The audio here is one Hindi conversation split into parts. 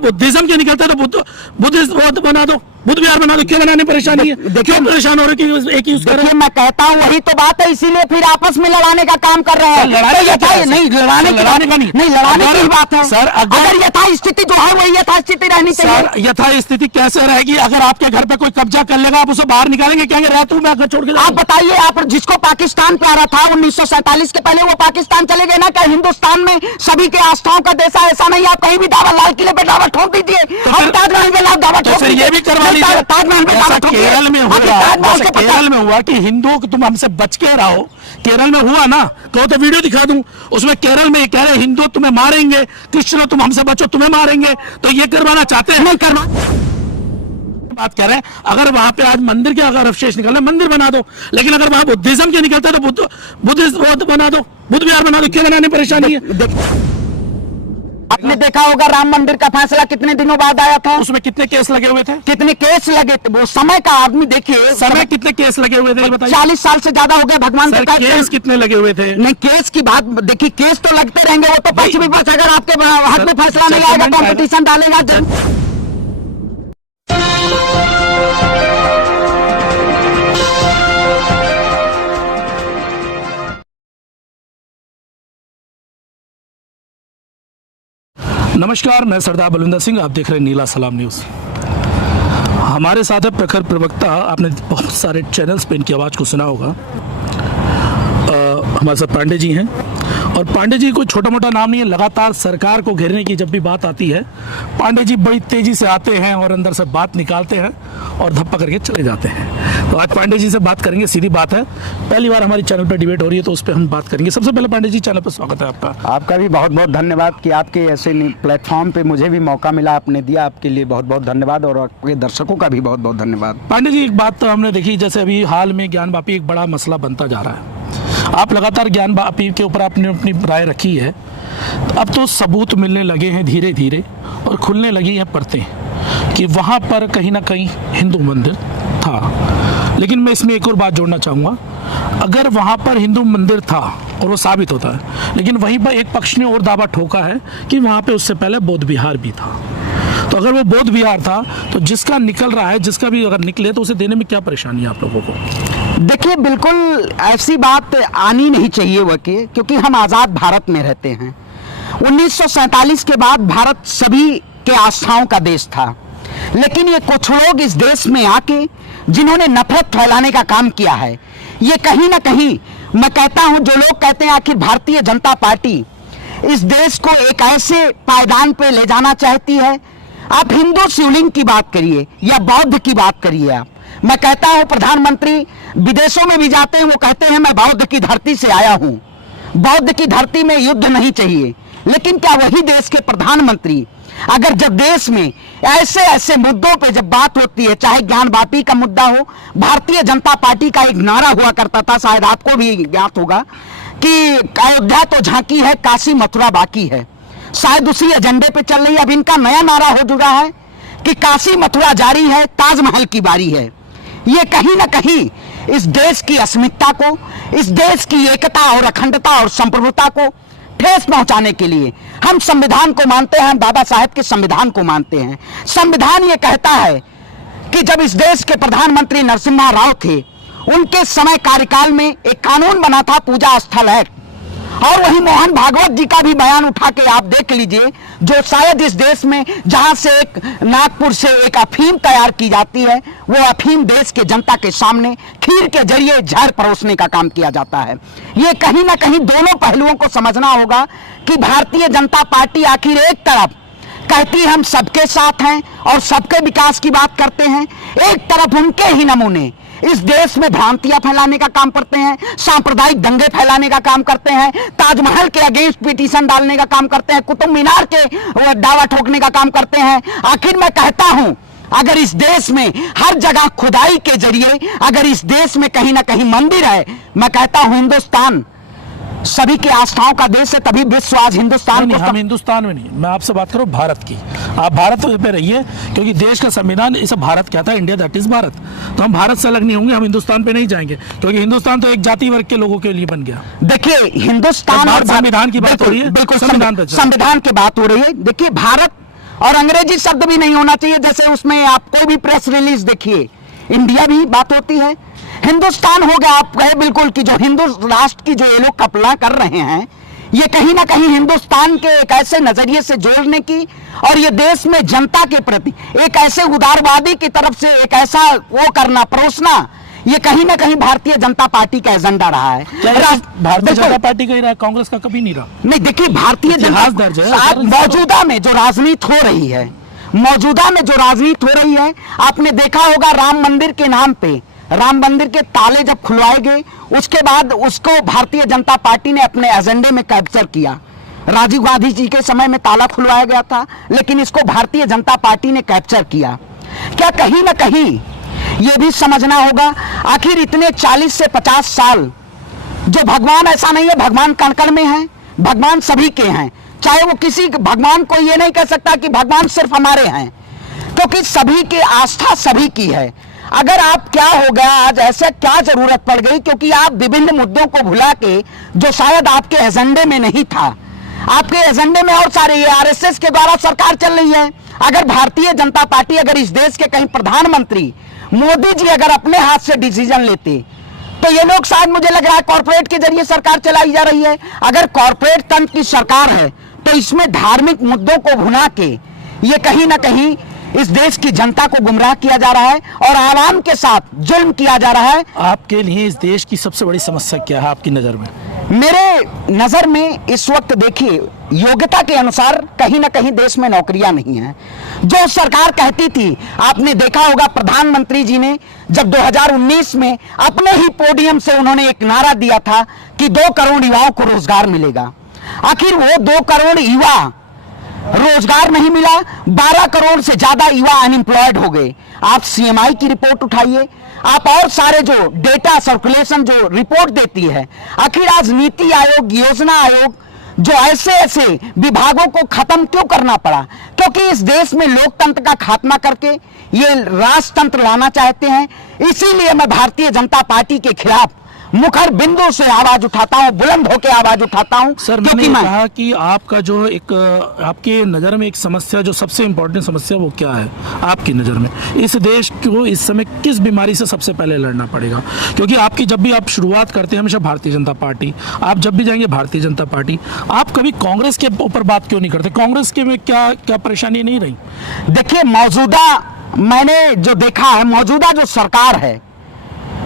बुद्धिज्म क्यों निकलता है तो बुद्धिस्ट बना दो, बुद्ध विहार बना दो। क्यों बनाने परेशानी है? क्यों परेशान हो रहे कि एक यूज करो? मैं कहता हूँ वही तो बात है, इसीलिए फिर आपस में लड़ाने का काम कर रहे हैं। लड़ाने का नहीं, लड़ाने का नहीं, लड़ाने की बात है सर। अगर यथा स्थिति जो है वही यथा स्थिति रहनी चाहिए। यथा स्थिति कैसे रहेगी? अगर आपके घर पे कोई कब्जा कर लेगा आप उसे बाहर निकालेंगे, कहेंगे रह तू, मैं घर छोड़ के। आप बताइए, आप जिसको पाकिस्तान प्यारा था 1947 के पहले वो पाकिस्तान चले गए ना। क्या हिंदुस्तान में सभी के आस्थाओं का देश है? ऐसा नहीं आप कहीं भी दावा, लाल किले पे दावा ठोक दीजिए, हम ताजमहल पे दावा ठोक दीजिए। ये भी करवा लीजिए। केरल में हुआ, केरल में हुआ कि हिंदुओं को तुम हमसे बच के रहो। केरल में हुआ ना, कहो तो वीडियो दिखा दूं, उसमें केरल में कह रहे हिंदू तुम्हें मारेंगे, क्रिश्चियन तुम हमसे बचो तुम्हें मारेंगे। तो ये करवाना चाहते हैं? नहीं करना बात कह रहे हैं। अगर वहां पे आज मंदिर के अगर अवशेष निकलना, मंदिर बना दो। लेकिन अगर वहां बुद्धिज्म के निकलता है तो बुद्धिस्ट बना दो, बुद्ध विहार बना दो। क्यों बनाने परेशानी है? आपने देखा होगा राम मंदिर का फैसला कितने दिनों बाद आया था। उसमें कितने केस लगे हुए थे? कितने केस लगे थे? वो समय का आदमी देखिए, समय कितने केस लगे हुए थे बताइए। 40 साल से ज्यादा हो गया। भगवान का केस कितने लगे हुए थे? नहीं, केस की बात देखिए, केस तो लगते रहेंगे। वो तो पक्ष विपक्ष अगर आपके हाथ में फैसला नहीं आएगा, कॉम्पिटिशन डालेगा। नमस्कार, मैं सरदार बलविंदर सिंह, आप देख रहे हैं नीला सलाम न्यूज़। हमारे साथ है प्रखर प्रवक्ता, आपने बहुत सारे चैनल्स पे इनकी आवाज़ को सुना होगा। हमारे साथ पांडे जी हैं, और पांडे जी कोई छोटा मोटा नाम नहीं है। लगातार सरकार को घेरने की जब भी बात आती है, पांडे जी बड़ी तेज़ी से आते हैं और अंदर से बात निकालते हैं और धप्पा करके चले जाते हैं। तो आज पांडे जी से बात करेंगे। सीधी बात है, पहली बार हमारी चैनल पर डिबेट हो रही है तो उस पर हम बात करेंगे। सबसे पहले पांडे जी, चैनल पर स्वागत है आपका। आपका भी बहुत बहुत धन्यवाद कि आपके ऐसे प्लेटफॉर्म पे मुझे भी मौका मिला, आपने दिया, आपके लिए बहुत बहुत धन्यवाद, और आपके दर्शकों का भी बहुत बहुत धन्यवाद। पांडे जी, एक बात तो हमने देखी, जैसे अभी हाल में ज्ञानवापी एक बड़ा मसला बनता जा रहा है। आप लगातार ज्ञानवापी के ऊपर आपने अपनी राय रखी है। अब तो सबूत मिलने लगे हैं धीरे धीरे, और खुलने लगी हैं परतें कि वहाँ पर कहीं ना कहीं हिंदू मंदिर था। लेकिन मैं इसमें एक और बात जोड़ना चाहूँगा, अगर वहाँ पर हिंदू मंदिर था और वो साबित होता है, लेकिन वहीं पर एक पक्ष ने और दावा ठोका है कि वहाँ पे उससे पहले बौद्ध विहार भी था। तो अगर वो बौद्ध विहार था तो जिसका निकल रहा है, जिसका भी अगर निकले तो उसे देने में क्या परेशानी है आप लोगों को? देखिए, बिल्कुल ऐसी बात आनी नहीं चाहिए वकील, क्योंकि हम आज़ाद भारत में रहते हैं। 1947 के बाद भारत सभी के आस्थाओं का देश था, लेकिन ये कुछ लोग इस देश में आके जिन्होंने नफरत फैलाने का काम किया है, ये कहीं ना कहीं, मैं कहता हूं, जो लोग कहते हैं आखिर भारतीय जनता पार्टी इस देश को एक ऐसे पायदान पे ले जाना चाहती है। आप हिंदू शिवलिंग की बात करिए या बौद्ध की बात करिए। आप, मैं कहता हूं, प्रधानमंत्री विदेशों में भी जाते हैं, वो कहते हैं मैं बौद्ध की धरती से आया हूं, बौद्ध की धरती में युद्ध नहीं चाहिए। लेकिन क्या वही देश के प्रधानमंत्री अगर जब देश में ऐसे ऐसे मुद्दों पे जब बात होती है, चाहे ज्ञानवापी का मुद्दा हो, भारतीय जनता पार्टी का एक नारा हुआ करता था, शायद आपको भी ज्ञात होगा, कि अयोध्या तो झांकी है, काशी मथुरा बाकी है। शायद उसी एजेंडे पे चल रही है। अब इनका नया नारा हो चुका है कि काशी मथुरा जारी है, ताजमहल की बारी है। ये कहीं ना कहीं इस देश की अस्मिता को, इस देश की एकता और अखंडता और संप्रभुता को ठेस पहुंचाने के लिए हम संविधान को मानते हैं, हम बाबा साहेब के संविधान को मानते हैं। संविधान ये कहता है कि जब इस देश के प्रधानमंत्री नरसिम्हा राव थे, उनके समय कार्यकाल में एक कानून बना था, पूजा स्थल एक्ट, और वही मोहन भागवत जी का भी बयान उठा के आप देख लीजिए, जो शायद इस देश में जहां से एक नागपुर से एक अफीम तैयार की जाती है, वो अफीम देश के जनता के सामने खीर के जरिए जहर परोसने का काम किया जाता है। ये कहीं ना कहीं दोनों पहलुओं को समझना होगा कि भारतीय जनता पार्टी आखिर एक तरफ कहती हम सबके साथ हैं और सबके विकास की बात करते हैं, एक तरफ उनके ही नमूने इस देश में भ्रांतियां फैलाने का काम करते हैं, सांप्रदायिक दंगे फैलाने का काम करते हैं, ताजमहल के अगेंस्ट पिटीशन डालने का काम करते हैं, कुतुब मीनार के दावा ठोकने का काम करते हैं। आखिर मैं कहता हूं, अगर इस देश में हर जगह खुदाई के जरिए अगर इस देश में कहीं ना कहीं मंदिर है, मैं कहता हूं हिंदुस्तान सभी की आस्थाओं का देश है, तभी विश्व आज हिंदुस्तान हम हिंदुस्तान में नहीं, मैं आपसे बात करूं भारत की। आप भारत पे रहिए, क्योंकि देश का संविधान इसे भारत कहता है, इंडिया दैट इज भारत। तो हम भारत से अलग नहीं होंगे, हम हिंदुस्तान पे नहीं जाएंगे, क्योंकि हिंदुस्तान तो एक जाति वर्ग के लोगों के लिए बन गया। देखिए, हिंदुस्तान और संविधान की बात हो रही है, बिल्कुल संविधान की बात हो रही है। देखिए, भारत और अंग्रेजी शब्द भी नहीं होना चाहिए। जैसे उसमें आप कोई भी प्रेस रिलीज देखिए, इंडिया भी बात होती है, हिंदुस्तान हो गया। आप कहे बिल्कुल कि जो हिंदू राष्ट्र की जो ये लोग कल्पना कर रहे हैं, ये कहीं ना कहीं हिंदुस्तान के एक ऐसे नजरिए से जोड़ने की और ये देश में जनता के प्रति एक ऐसे उदारवादी की तरफ से एक ऐसा वो करना, परोसना, ये कहीं ना कहीं भारतीय जनता पार्टी का एजेंडा रहा है। भारतीय जनता पार्टी का ही रहा, कांग्रेस का कभी नहीं रहा। नहीं, देखिए भारतीय इतिहास दर्ज है। मौजूदा में जो राजनीति हो रही है, मौजूदा में जो राजनीति हो रही है, आपने देखा होगा राम मंदिर के नाम पे, राम मंदिर के ताले जब खुलवाए गए, उसके बाद उसको भारतीय जनता पार्टी ने अपने एजेंडे में कैप्चर किया। राजीव गांधी जी के समय में ताला खुलवाया गया था, लेकिन इसको भारतीय जनता पार्टी ने कैप्चर किया। क्या कहीं ना कहीं यह भी समझना होगा, आखिर इतने 40 से 50 साल जो भगवान, ऐसा नहीं है भगवान कण-कण में है, भगवान सभी के हैं, चाहे वो किसी भगवान को ये नहीं कह सकता कि भगवान सिर्फ हमारे हैं, क्योंकि सभी की आस्था सभी की है। अगर आप क्या हो गया आज, ऐसे क्या जरूरत पड़ गई, क्योंकि आप विभिन्न मुद्दों को भुला के, जो शायद आपके एजेंडे में नहीं था, आपके एजेंडे में और सारे, ये आरएसएस के द्वारा सरकार चल रही है। अगर भारतीय जनता पार्टी, अगर इस देश के कहीं प्रधानमंत्री मोदी जी अगर अपने हाथ से डिसीजन लेते, तो ये लोग शायद, मुझे लग रहा है कॉर्पोरेट के जरिए सरकार चलाई जा रही है। अगर कॉर्पोरेट तंत्र की सरकार है, तो इसमें धार्मिक मुद्दों को भुना के ये कहीं ना कहीं इस देश की जनता को गुमराह किया जा रहा है और आवाम के साथ जुल्म किया जा रहा है। आपके लिए इस देश की सबसे बड़ी समस्या क्या है आपकी नजर में? मेरे नजर में इस वक्त देखिए, योग्यता के अनुसार कहीं ना कहीं देश में नौकरियां नहीं है। जो सरकार कहती थी, आपने देखा होगा प्रधानमंत्री जी ने जब 2019 में अपने ही पोडियम से उन्होंने एक नारा दिया था कि 2 करोड़ युवाओं को रोजगार मिलेगा। आखिर वो 2 करोड़ युवा रोजगार नहीं मिला, 12 करोड़ से ज्यादा युवा अनएम्प्लॉयड हो गए। आप सीएमआई की रिपोर्ट उठाइए, आप और सारे जो डेटा सर्कुलेशन जो रिपोर्ट देती है, आखिर आज नीति आयोग, योजना आयोग, जो ऐसे ऐसे विभागों को खत्म क्यों करना पड़ा? क्योंकि इस देश में लोकतंत्र का खात्मा करके ये राजतंत्र लाना चाहते हैं। इसीलिए मैं भारतीय जनता पार्टी के खिलाफ मुखर बिंदु से आवाज उठाता हूं, बुलंद होकर आवाज उठाता हूं। सर, मैंने कहा कि आपका जो एक, आपके नज़र में एक समस्या, जो सबसे इम्पोर्टेंट समस्या, वो क्या है आपकी नज़र में? इस देश को इस समय किस बीमारी से सबसे पहले लड़ना पड़ेगा? क्योंकि आपकी जब भी आप शुरुआत करते हैं हमेशा भारतीय जनता पार्टी, आप जब भी जाएंगे भारतीय जनता पार्टी, आप कभी कांग्रेस के ऊपर बात क्यों नहीं करते? कांग्रेस के में क्या क्या परेशानी नहीं रही? देखिए, मौजूदा मैंने जो देखा है, मौजूदा जो सरकार है,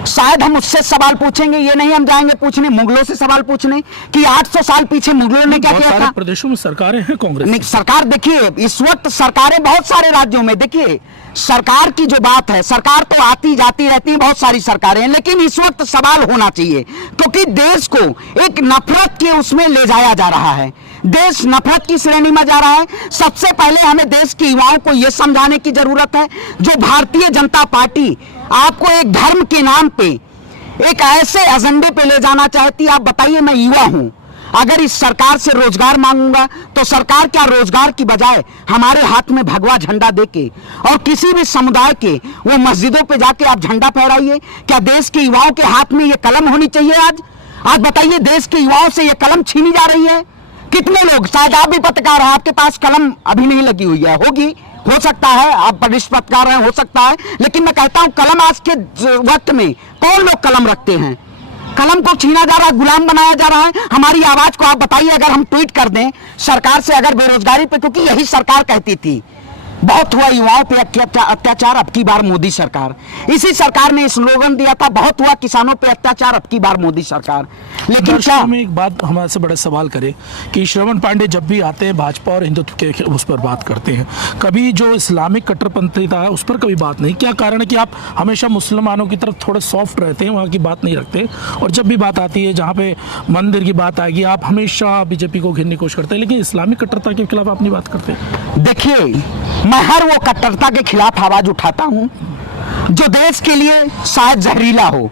शायद हम उससे सवाल पूछेंगे, ये नहीं हम जाएंगे पूछने मुगलों से सवाल पूछने कि 800 साल पीछे मुगलों ने क्या किया था। प्रदेशों में सरकारें हैं कांग्रेस नहीं, सरकार देखिए, इस वक्त सरकारें बहुत सारे राज्यों में, देखिए सरकार की जो बात है, सरकार तो आती जाती रहती है, बहुत सारी सरकारें, लेकिन इस वक्त सवाल होना चाहिए, क्योंकि देश को एक नफरत के उसमें ले जाया जा रहा है। देश नफरत की श्रेणी में जा रहा है। सबसे पहले हमें देश के युवाओं को यह समझाने की जरूरत है, जो भारतीय जनता पार्टी आपको एक धर्म के नाम पे एक ऐसे एजेंडे पे ले जाना चाहती है। आप बताइए, मैं युवा हूं, अगर इस सरकार से रोजगार मांगूंगा तो सरकार क्या रोजगार की बजाय हमारे हाथ में भगवा झंडा देके, और किसी भी समुदाय के वो मस्जिदों पे जाके आप झंडा फहराइए? क्या देश के युवाओं के हाथ में ये कलम होनी चाहिए? आज बताइए, देश के युवाओं से ये कलम छीनी जा रही है। कितने लोग, शायद आप भी पत्रकार हैं, आपके पास कलम अभी नहीं लगी हुई है, होगी, हो सकता है आप वरिष्ठ पत्रकार हैं, हो सकता है, लेकिन मैं कहता हूं कलम आज के वक्त में कौन लोग कलम रखते हैं? कलम को छीना जा रहा है, गुलाम बनाया जा रहा है। हमारी आवाज को आप बताइए, अगर हम ट्वीट कर दें सरकार से, अगर बेरोजगारी पे, क्योंकि यही सरकार कहती थी बहुत हुआ युवाओं पे अत्याचार, अब की बार मोदी सरकार, इसी सरकार ने स्लोगन दिया था, बहुत हुआ किसानों पे अत्याचार, अब की बार मोदी सरकार। लेकिन क्या में एक बात हमारे से बड़ा सवाल करे कि श्रवण पांडे जब भी आते हैं भाजपा और हिंदुत्व के उस पर बात करते हैं, कभी जो इस्लामिक कट्टरपंथीता है उस पर कभी बात नहीं। क्या कारण है कि आप हमेशा मुसलमानों की तरफ थोड़े सॉफ्ट रहते हैं, वहाँ की बात नहीं रखते, और जब भी बात आती है जहाँ पे मंदिर की बात आएगी आप हमेशा बीजेपी को घेरने की कोशिश करते हैं, लेकिन इस्लामिक कट्टरता के खिलाफ आप नहीं बात करते? देखिए, मैं हर वो कट्टरता के खिलाफ आवाज उठाता हूं जो देश के लिए शायद जहरीला हो।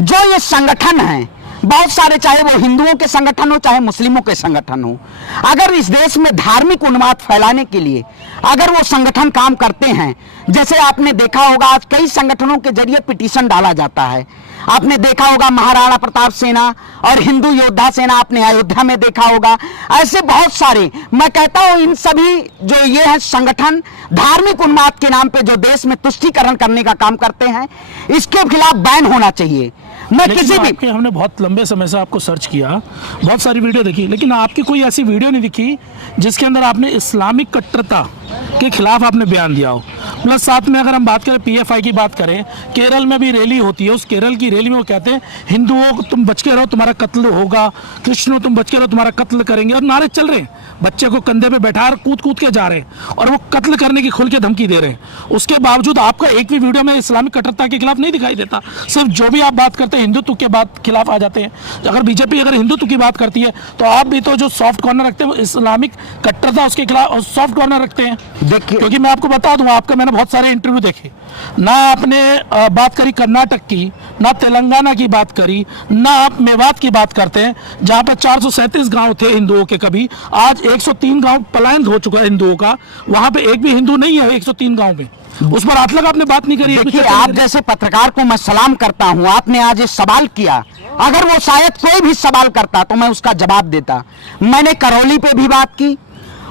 जो ये संगठन है, बहुत सारे, चाहे वो हिंदुओं के संगठन हो चाहे मुस्लिमों के संगठन हो, अगर इस देश में धार्मिक उन्माद फैलाने के लिए अगर वो संगठन काम करते हैं, जैसे आपने देखा होगा आज कई संगठनों के जरिए पिटीशन डाला जाता है। आपने देखा होगा महाराणा प्रताप सेना और हिंदू योद्धा सेना, आपने अयोध्या में देखा होगा, ऐसे बहुत सारे। मैं कहता हूं इन सभी जो ये है संगठन धार्मिक उन्माद के नाम पे जो देश में तुष्टीकरण करने का काम करते हैं, इसके खिलाफ बैन होना चाहिए। मैं किसी भी, हमने बहुत लंबे समय से आपको सर्च किया, बहुत सारी वीडियो देखी, लेकिन आपकी कोई ऐसी वीडियो नहीं दिखी जिसके अंदर आपने इस्लामिक कट्टरता के खिलाफ आपने बयान दिया हो। प्लस साथ में अगर हम बात करें पीएफआई की बात करें, केरल में भी रैली होती है, उस केरल की रैली में वो कहते हैं हिंदुओं को तुम बच के रहो तुम्हारा कत्ल होगा, कृष्णों तुम बच के रहो तुम्हारा कत्ल करेंगे, और नारे चल रहे हैं, बच्चे को कंधे पे बैठा कर कूद कूद के जा रहे हैं और वो कत्ल करने की खुल के धमकी दे रहे हैं। उसके बावजूद आपका एक भी वीडियो में इस्लामिक कट्टरता के खिलाफ नहीं दिखाई देता। सिर्फ जो भी आप बात करते हैं हिंदुत्व के बात खिलाफ आ जाते हैं। अगर बीजेपी अगर हिंदुत्व की बात करती है तो आप भी तो जो सॉफ्ट कॉर्नर रखते हैं वो इस्लामिक कट्टरता उसके खिलाफ सॉफ्ट कॉर्नर रखते हैं। देखिए, क्योंकि मैं आपको बता दूं, आपका मैंने बहुत सारे इंटरव्यू देखे, ना आपने बात करी कर्नाटक की, ना तेलंगाना की बात करी, ना आप मेवात की बात करते हैं जहां पर 437 गांव थे हिंदुओं के, कभी आज 103 गांव पलायन हो चुका है हिंदुओं का, वहां पे एक भी हिंदू नहीं है 103 गांव में। उस पर आज तक आपने बात नहीं करी। देखिए, आप जैसे पत्रकार को मैं सलाम करता हूं, आपने आज ये सवाल किया, अगर वो शायद कोई भी सवाल करता तो मैं उसका जवाब देता। मैंने करौली पे भी बात की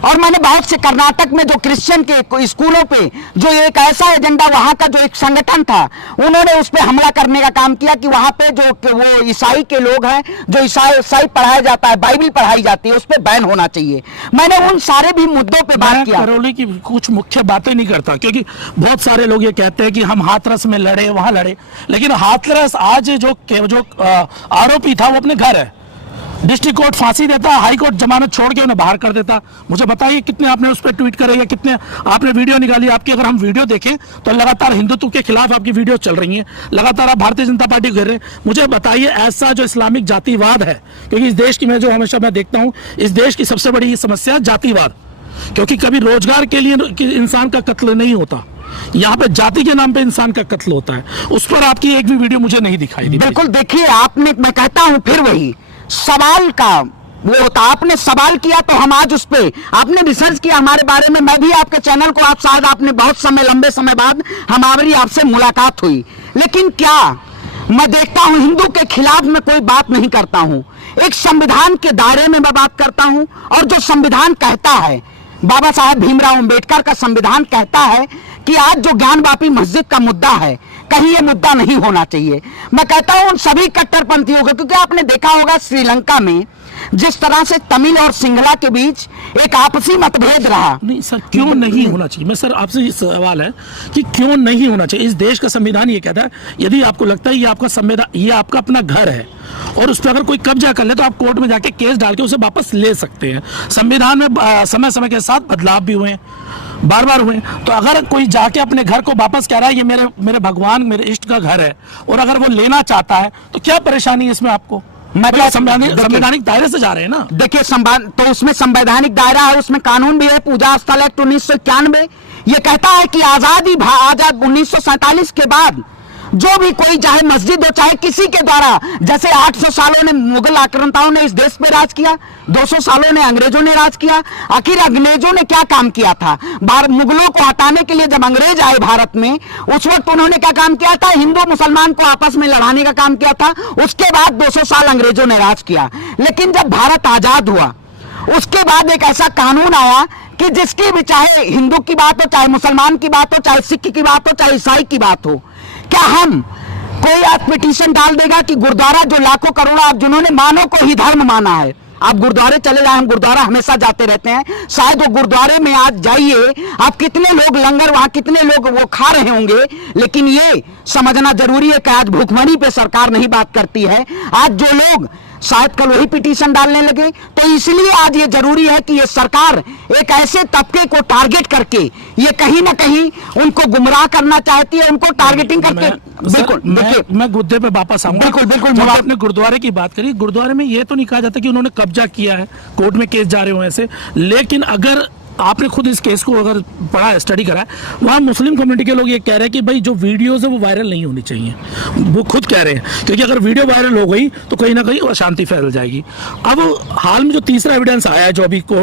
और मैंने बहुत से कर्नाटक में जो क्रिश्चियन के स्कूलों पे जो एक ऐसा एजेंडा, वहां का जो एक संगठन था, उन्होंने उस पे हमला करने का काम किया कि वहां पे जो वो ईसाई के लोग हैं, जो ईसाई पढ़ाया जाता है, बाइबल पढ़ाई जाती है, उस पे बैन होना चाहिए। मैंने उन सारे भी मुद्दों पे बात किया। करौली की कुछ मुख्य बातें नहीं करता क्योंकि बहुत सारे लोग ये कहते हैं कि हम हाथरस में लड़े, वहां लड़े, लेकिन हाथरस आज जो आरोपी था वो अपने घर है। डिस्ट्रिक्ट कोर्ट फांसी देता, हाई कोर्ट जमानत छोड़ के उन्हें बाहर कर देता। मुझे बताइए कितने आपने उस पर ट्वीट करे या कितने आपने वीडियो निकाली। आपकी अगर हम वीडियो देखें तो लगातार हिंदुत्व के खिलाफ आपकी वीडियो चल रही है, लगातार आप भारतीय जनता पार्टी को घेर रहे हैं। मुझे बताइए ऐसा जो इस्लामिक जातिवाद है, क्योंकि इस देश की मैं जो हमेशा मैं देखता हूँ, इस देश की सबसे बड़ी समस्या जातिवाद, क्योंकि कभी रोजगार के लिए इंसान का कत्ल नहीं होता, यहाँ पे जाति के नाम पे इंसान का कत्ल होता है। उस पर आपकी एक भी वीडियो मुझे नहीं दिखाई दी। बिल्कुल, देखिए आपने, मैं कहता हूं फिर वही सवाल का वो होता, आपने सवाल किया तो हम आज उस पे आपने रिसर्च किया हमारे बारे में। मैं भी आपके चैनल को, आप शायद आपने बहुत समय, लंबे समय बाद हमारी आपसे मुलाकात हुई, लेकिन क्या मैं देखता हूं हिंदू के खिलाफ में कोई बात नहीं करता हूं, एक संविधान के दायरे में मैं बात करता हूं। और जो संविधान कहता है, बाबा साहब भीमराव अंबेडकर का संविधान कहता है कि आज जो ज्ञानवापी मस्जिद का मुद्दा है, कहीं ये मुद्दा नहीं होना चाहिए। मैं कहता हूं उन सभी कट्टरपंथियों को, क्योंकि आपने देखा होगा श्रीलंका में जिस तरह से तमिल और सिंगला के बीच एक आपसी मतभेद रहा। नहीं सर, क्यों नहीं होना चाहिए? मैं सर आपसे ये सवाल है कि क्यों नहीं होना चाहिए? इस देश का संविधान ये कहता है, यदि आपको लगता है ये आपका संविधान, ये आपका अपना घर है और उस पर अगर कोई कब्जा कर ले तो आप कोर्ट में जाके केस डाल के उसे वापस ले सकते हैं। संविधान में समय समय के साथ बदलाव भी हुए हैं, बार बार हुए। तो अगर कोई जाके अपने घर को वापस कह रहा है ये मेरे भगवान मेरे इष्ट का घर है, और अगर वो लेना चाहता है तो क्या परेशानी है इसमें आपको? मैं तो संवैधानिक दायरे से जा रहे हैं ना। देखिए, तो उसमें संवैधानिक दायरा है, उसमें कानून भी है। पूजा स्थल एक्ट 1991 ये कहता है कि आजाद 1947 के बाद जो भी कोई, चाहे मस्जिद हो चाहे किसी के द्वारा, जैसे 800 सालों ने मुगल आक्रांताओं ने इस देश पे राज किया, 200 सालों ने अंग्रेजों ने राज किया। आखिर अंग्रेजों ने क्या काम किया था? मुगलों को हटाने के लिए जब अंग्रेज आए भारत में, उस वक्त उन्होंने क्या काम किया था? हिंदू मुसलमान को आपस में लड़ाने का काम किया था। उसके बाद 200 साल अंग्रेजों ने राज किया। लेकिन जब भारत आजाद हुआ, उसके बाद एक ऐसा कानून आया कि जिसकी भी, चाहे हिंदू की बात हो, चाहे मुसलमान की बात हो, चाहे सिख की बात हो, चाहे ईसाई की बात हो, क्या हम कोई आज पिटीशन डाल देगा कि गुरुद्वारा जो लाखों करोड़ों, आप जिन्होंने मानव को ही धर्म माना है, आप गुरुद्वारे चले जाए, हम गुरुद्वारा हमेशा जाते रहते हैं, शायद वो गुरुद्वारे में आज जाइए, आप कितने लोग लंगर, वहां कितने लोग वो खा रहे होंगे। लेकिन ये समझना जरूरी है कि आज भूखमरी पे सरकार नहीं बात करती है। आज जो लोग शायद कल वही पिटीशन डालने लगे, तो इसलिए आज ये जरूरी है कि ये सरकार एक ऐसे तबके को टारगेट करके ये कहीं ना कहीं उनको गुमराह करना चाहती है, उनको टारगेटिंग करके। बिल्कुल, मैं मुद्दे पे वापस आऊंगा। बिल्कुल, जब आपने गुरुद्वारे की बात करी, गुरुद्वारे में ये तो नहीं कहा जाता कि उन्होंने कब्जा किया है, कोर्ट में केस जा रहे हो ऐसे, लेकिन अगर आपने खुद इस केस को अगर पढ़ा स्टडी करा है, वहाँ मुस्लिम कम्युनिटी के लोग ये कह रहे हैं कि भाई जो वीडियोज़ है वो वायरल नहीं होनी चाहिए, वो खुद कह रहे हैं, क्योंकि अगर वीडियो वायरल हो गई तो कहीं ना कहीं अशांति फैल जाएगी। अब हाल में जो तीसरा एविडेंस आया है, जो अभी को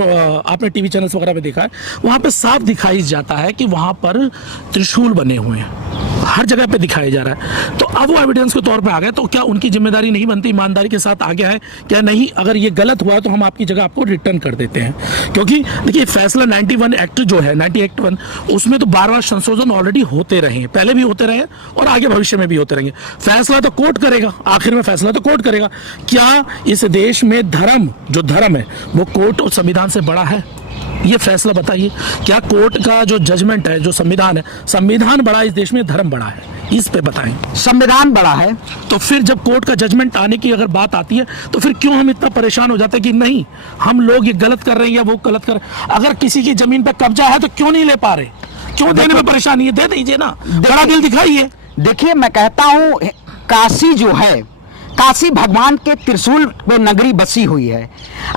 आपने टीवी चैनल्स वगैरह में देखा है, वहाँ पे साफ दिखाई जाता है कि वहाँ पर त्रिशूल बने हुए हैं, हर जगह पे दिखाया जा रहा है। तो अब वो एविडेंस के तौर पे आ गए, तो क्या उनकी जिम्मेदारी नहीं बनती, ईमानदारी के साथ आ गया है क्या? नहीं, अगर ये गलत हुआ तो हम आपकी जगह आपको रिटर्न कर देते हैं। क्योंकि देखिए फैसला 91 एक्ट जो है 98 उसमें तो बार-बार संशोधन ऑलरेडी होते रहे हैं, पहले भी होते रहे और आगे भविष्य में भी होते रहेंगे। फैसला तो कोर्ट करेगा, आखिर में फैसला तो कोर्ट करेगा। क्या इस देश में धर्म, जो धर्म है वो कोर्ट और संविधान से बड़ा है? ये फैसला बताइए। क्या कोर्ट का जो जजमेंट है, जो संविधान है, संविधान बड़ा है इस देश में, धर्म बड़ा है? इस पे बताएं। संविधान बड़ा है। तो फिर जब कोर्ट का जजमेंट आने की अगर बात आती है तो फिर क्यों हम इतना परेशान हो जाते हैं कि नहीं हम लोग ये गलत कर रहे हैं या वो गलत कर रहे हैं? अगर किसी की जमीन पर कब्जा है तो क्यों नहीं ले पा रहे? क्यों देने में परेशानी है? दे दीजिए ना, बड़ा दिल दिखाइए। देखिए मैं कहता हूँ, काशी जो है, काशी भगवान के त्रिशूल पे नगरी बसी हुई है।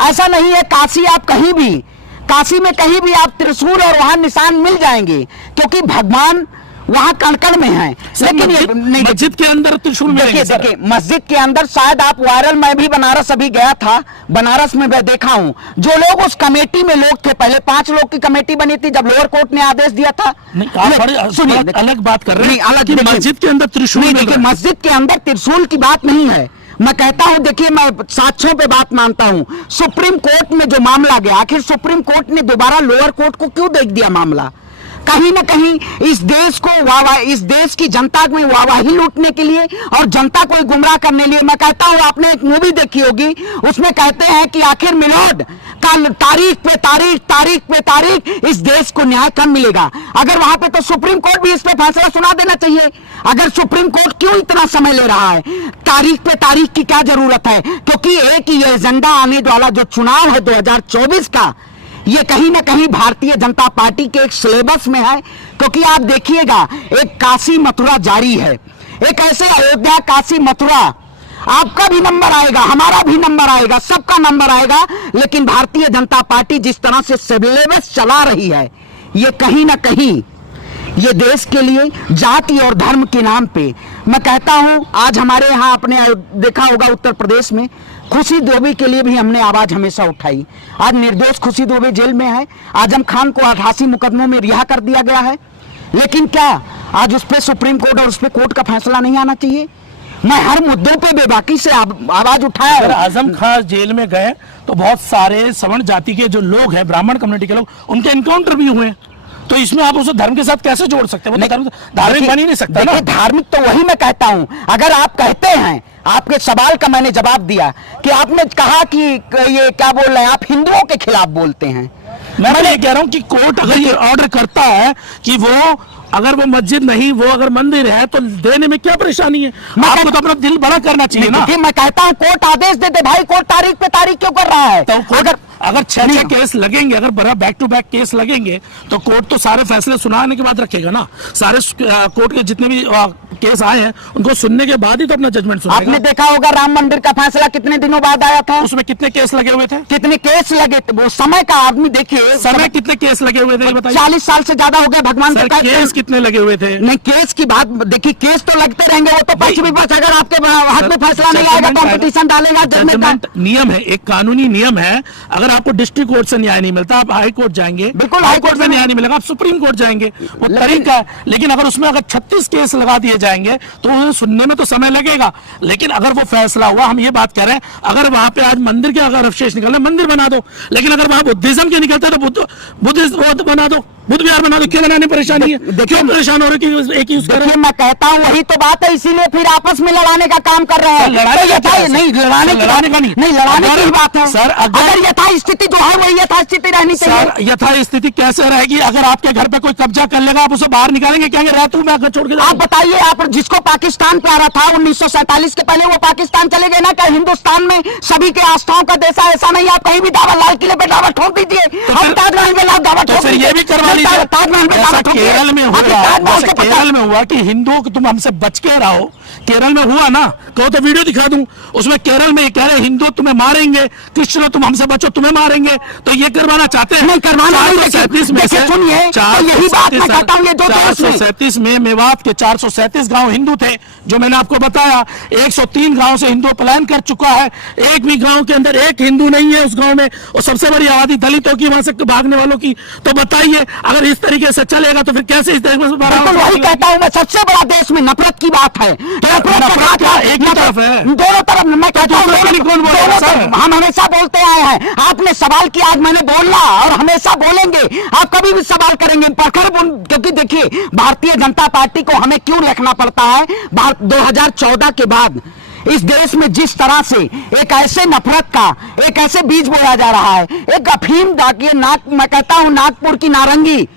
ऐसा नहीं है काशी आप कहीं भी, काशी में कहीं भी आप त्रिशूल और वहां निशान मिल जाएंगे, क्योंकि भगवान वहां कण-कण में है। लेकिन ये मस्जिद के अंदर त्रिशूल मिलेंगे। देखिए मस्जिद के अंदर शायद आप वायरल, मैं भी बनारस अभी गया था, बनारस में मैं देखा हूं, जो लोग उस कमेटी में लोग थे, पहले 5 लोग की कमेटी बनी थी, जब लोअर कोर्ट ने आदेश दिया था। सुनिए, अलग बात कर रहे हैं, मस्जिद के अंदर त्रिशूल। देखिए मस्जिद के अंदर त्रिशूल की बात नहीं है। मैं कहता हूं, देखिए मैं साक्ष्यों पे बात मानता हूं। सुप्रीम कोर्ट में जो मामला गया, आखिर सुप्रीम कोर्ट ने दोबारा लोअर कोर्ट को क्यों देख दिया मामला? कहीं ना कहीं इस देश को इस देश की जनता में वाहवाही लूटने के लिए और जनता को गुमराह करने के लिए। मैं कहता हूं, आपने एक मूवी देखी होगी, उसमें कहते हैं कि आखिर मिलोड का तारीख पे तारीख इस देश को न्याय कब मिलेगा? अगर वहां पे तो सुप्रीम कोर्ट भी इस पे फैसला सुना देना चाहिए। अगर सुप्रीम कोर्ट क्यों इतना समय ले रहा है? तारीख पे तारीख की क्या जरूरत है? क्योंकि एक ही एजेंडा आने वाला जो चुनाव है 2024 का, ये कहीं ना कहीं भारतीय जनता पार्टी के एक सिलेबस में है। क्योंकि आप देखिएगा, एक काशी मथुरा जारी है, एक ऐसे अयोध्या काशी मथुरा, आपका भी नंबर आएगा, हमारा भी नंबर आएगा, सबका नंबर आएगा। लेकिन भारतीय जनता पार्टी जिस तरह से सिलेबस चला रही है, ये कहीं ना कहीं ये देश के लिए जाति और धर्म के नाम पे, मैं कहता हूं, आज हमारे यहां आपने देखा होगा उत्तर प्रदेश में खुशी दुबे के लिए भी हमने आवाज हमेशा उठाई। आज निर्दोष खुशी दुबे जेल में है, आजम खान को 88 मुकदमों में रिहा कर दिया गया है। लेकिन क्या आज उस पर सुप्रीम कोर्ट और उस पर कोर्ट का फैसला नहीं आना चाहिए? मैं हर मुद्दों पे बेबाकी से आवाज उठाया। अगर आजम खान जेल में गए तो बहुत सारे सवर्ण जाति के जो लोग हैं, ब्राह्मण कम्युनिटी के लोग, उनके एनकाउंटर भी हुए। तो इसमें आप उसे धर्म के साथ कैसे जोड़ सकते हैं? वो तो धार्मिक बन ही नहीं सकता ना। धार्मिक तो वही मैं कहता हूं, अगर आप कहते हैं, आपके सवाल का मैंने जवाब दिया कि आपने कहा कि ये क्या बोल रहे हैं, आप हिंदुओं के खिलाफ बोलते हैं। मैं ये कह रहा हूं कि कोर्ट अगर ये ऑर्डर करता है कि वो अगर वो मस्जिद नहीं, वो अगर मंदिर है, तो देने में क्या परेशानी है? आपको तो अपना दिल बड़ा करना चाहिए ना। मैं कहता हूं कोर्ट आदेश दे दे भाई, कोर्ट तारीख पे तारीख क्यों कर रहा है? तो अगर 6 केस लगेंगे, अगर बड़ा बैक टू बैक केस लगेंगे, तो कोर्ट तो सारे फैसले सुनाने के बाद रखेगा ना। सारे कोर्ट के जितने भी केस आए हैं उनको सुनने के बाद ही तो अपना जजमेंट सुनाएगा। आपने देखा होगा राम मंदिर का फैसला कितने दिनों बाद आया था, उसमें कितने केस लगे हुए थे? कितने केस लगे थे? वो समय का आदमी देखिए, समय कितने केस लगे हुए थे बताइए? 40 साल से ज्यादा हो गया। भगवान का केस कितने लगे हुए थे? नहीं, केस की बात देखिए, केस तो लगते रहेंगे, वो तो पक्ष विपक्ष, अगर आपके हाथ में फैसला नहीं आएगा, कॉम्पिटिशन डालेगा। जजमेंट नियम है, एक कानूनी नियम है। अगर आपको डिस्ट्रिक्ट कोर्ट से न्याय नहीं मिलता, आप हाई कोर्ट जाएंगे, बिल्कुल हाई कोर्ट में न्याय नहीं मिलेगा, आप सुप्रीम कोर्ट जाएंगे, वो तरीका है। लेकिन अगर उसमें अगर 36 केस लगा दिए जाएंगे तो उन्हें सुनने में तो समय लगेगा। लेकिन अगर वो फैसला हुआ, हम ये बात कह रहे हैं, अगर वहां पे आज मंदिर के अगर अवशेष निकले, मंदिर बना दो। लेकिन अगर वहां बुद्धिज्म के निकलते तो बुद्ध बना दो, बुद्ध विहार बना दो। क्यों बनाने परेशानी है? क्यों परेशान हो रहे कि एक यूज करें? मैं कहता हूँ वही तो बात है, इसीलिए फिर आपस में लड़ाने का काम कर रहे हैं। लड़ाने लड़ाने की बात है सर। अगर यथास्थिति जो है वही यथास्थिति रहनी चाहिए। यथास्थिति कैसे रहेगी? अगर आपके घर पे कोई कब्जा कर लेगा, आप उसे बाहर निकालेंगे, क्या रहतू में घर छोड़ के? आप बताइए, आप जिसको पाकिस्तान प्यारा था 1947 के पहले, वो पाकिस्तान चले गए ना। क्या हिंदुस्तान में सभी के आस्थाओं का देश ऐसा नहीं? आप कहीं भी दावा, लाल किले पे दावा ठोक दीजिए, हम ताजमहल में दावा ठोक दीजिए। ये भी करवा ताजमहल में जैसा दावत होगी। केरल में आपके हुआ, ताजमहल जैसे के पता- केरल में हुआ कि हिंदुओं को तुम हमसे बच के रहो, केरल में हुआ ना, कहो तो वीडियो दिखा दूं, उसमें केरल में ये कह रहे हिंदू तुम्हें मारेंगे, क्रिश्चियनों तुम हमसे बचो तुम्हें मारेंगे, तो ये करवाना चाहते हैं। नहीं करवाना नहीं, देखिए 437 में से सुनिए, तो यही बात मैं कहता हूँ, ये दो देश में 437 में मेवात के 437 गांव हिंदू थे, जो मैंने आपको बताया। 103 गांव से हिंदू पलायन कर चुका है, एक भी गांव के अंदर एक हिंदू नहीं है उस गांव में, और सबसे बड़ी आबादी दलितों की, वहां से भागने वालों की। तो बताइए अगर इस तरीके से चलेगा तो फिर कैसे इस देश में बिल्कुल वही कहता हूं मैं, सबसे बड़ा देश में नफरत की बात है। नफरत क्या एक ही तरफ है? दोनों तरफ मैं कहता हूं, दूसरे के लिए कौन बोल रहा है, दोनों सर? तरफ हम हमेशा बोलते आए हैं। आपने सवाल किया, आज मैंने बोला और हमेशा बोलेंगे, आप कभी भी सवाल करेंगे प्रखर, क्योंकि देखिए भारतीय जनता पार्टी को हमें क्यों लिखना पड़ता है। 2014 के बाद इस देश में जिस तरह से एक ऐसे नफरत का एक ऐसे बीज बोया जा रहा है, एक अफीम डाकिए मैं कहता हूं नागपुर की नारंगी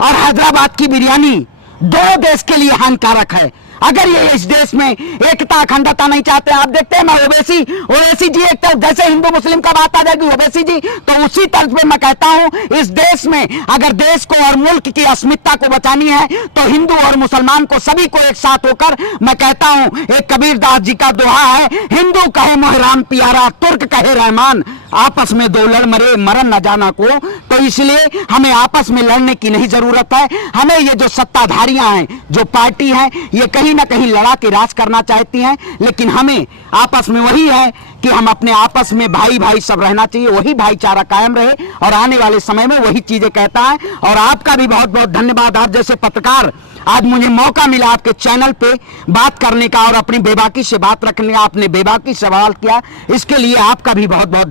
और हैदराबाद की बिरयानी दोनों देश के लिए हानिकारक है। अगर ये इस देश में एकता अखंडता नहीं चाहते, आप देखते हैं मैं ओवैसी जी एक तरफ, जैसे हिंदू मुस्लिम का बात आ जाएगी ओवैसी जी, तो उसी तर्ज पे मैं कहता हूं इस देश में अगर देश को और मुल्क की अस्मिता को बचानी है तो हिंदू और मुसलमान को सभी को एक साथ होकर, मैं कहता हूं एक कबीरदास जी का दोहा है, हिंदू कहे मोहराम प्यारा, तुर्क कहे रहमान, आपस में दो लड़ मरे मरण न जाना को। तो इसलिए हमें आपस में लड़ने की नहीं जरूरत है। हमें ये जो सत्ताधारियां हैं, जो पार्टी है, ये कहीं ना कहीं लड़ा के राज करना चाहती हैं, लेकिन हमें आपस में वही है कि हम अपने आपस में भाई भाई सब रहना चाहिए, वही भाईचारा कायम रहे और आने वाले समय में वही चीजें कहता है। और आपका भी बहुत बहुत धन्यवाद, आप जैसे पत्रकार, आज मुझे मौका मिला आपके चैनल पे बात करने का और अपनी बेबाकी से बात रखने का, आपने बेबाकी सवाल किया, इसके लिए आपका भी बहुत बहुत